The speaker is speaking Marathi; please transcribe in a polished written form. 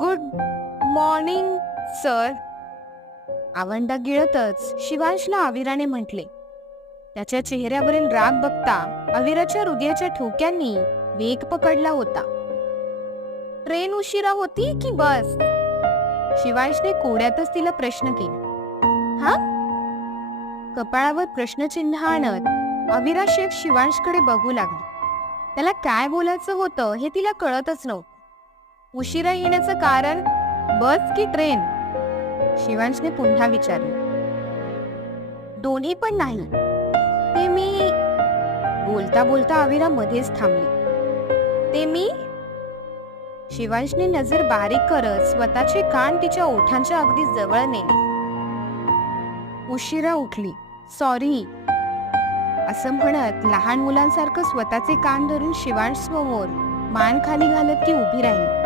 Good morning sir. आवंडा गिळतच शिवांशला अविराने म्हटले. त्याच्या चेहऱ्यावरील राग बघता अविराच्या हृदयाच्या ठोक्यांनी वेग पकडला होता. ट्रेन उशिरा होती की बस? शिवांशने कोड्यातच तिला प्रश्न केला. हा? कपाळावर प्रश्नचिन्ह आणत अविरा शेख शिवांशकडे बघू लागली. त्याला काय बोलायचं होतं हे तिला कळतच नव्हतं. उशिरा येण्याचं कारण बस की ट्रेन? शिवांशने पुन्हा विचारले. दोन्ही पण नाही. ते मी. बोलता बोलता अविरा मध्येच थांबली. ते मी. शिवांशने नजर बारीक करत स्वतःचे कान तिच्या ओठांच्या अगदी जवळ नेले. उशिरा उठली, सॉरी, असं म्हणत लहान मुलांसारखं स्वतःचे कान धरून शिवांश समोर मान खाली घालत ती उभी राहिली.